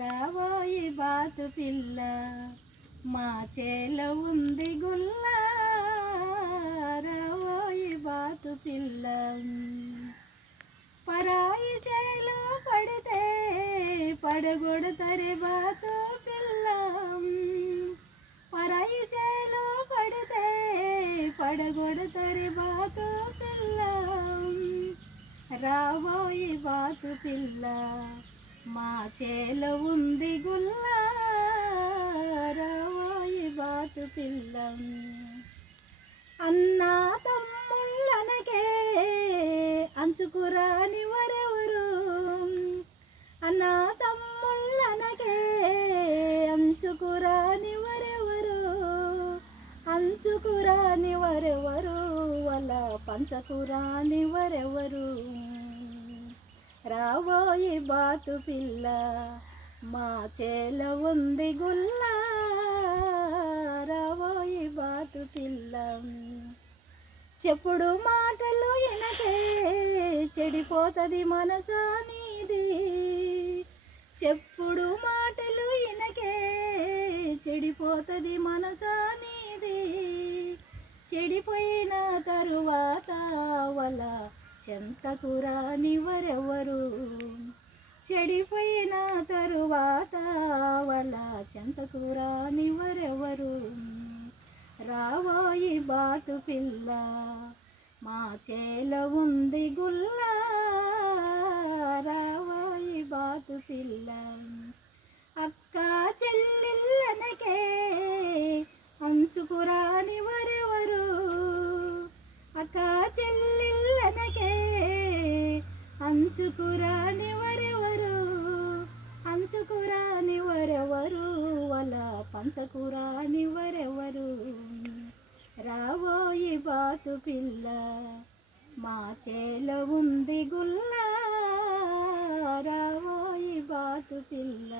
రావోయి బాతు పిల్ల మా చేలో ఉంది గుల్ల, రావోయి బాతు పిల్ల. పరాయి చేలో పడితే పడగొడతరే బాతు పిల్ల, పరాయి చేలో పడితే పడగొడతరే బాతు పిల్ల. రావోయి బాతు పిల్ల మా చేలో ఉంది గుల్ల, రావోయి బాతు పిల్ల. అన్నా తమ్ముళ్ళనకే అంచుకురాని వరెవరు, అన్నా తమ్ముళ్ళనకే అంచుకురాని వరెవరు, అంచుకురాని వరెవరు వల పంచకురాని వరెవరు. రావోయి బాతు పిల్ల మా చేలో ఉంది గుల్ల, రావోయి బాతు పిల్ల. చెప్పుడు మాటలు ఎనకే చెడిపోతది మనసా నీది, చెప్పుడు మాటలు ఎనకే చెడిపోతది మనసా నీది. చెడిపోయిన తరువాత వల చెంతకురాని వరెవరు, చెడిపోయిన తరువాత వల చెంతకురాని వరెవరు. రావోయి బాతు పిల్ల మా చేలో ఉంది గుల్ల, రావోయి బాతు పిల్ల. అక్క చెల్లెళ్ళనకే అంచుకురాని వరెవరు, అక్క చెల్లెళ్ళనకే అంచుకురాని వరెవరు, అంచుకురాని వరెవరు వల పంచకురాని వరెవరు. రావోయి బాతు పిల్ల మా చేలో ఉంది గుల్ల, రావోయి బాతు పిల్ల.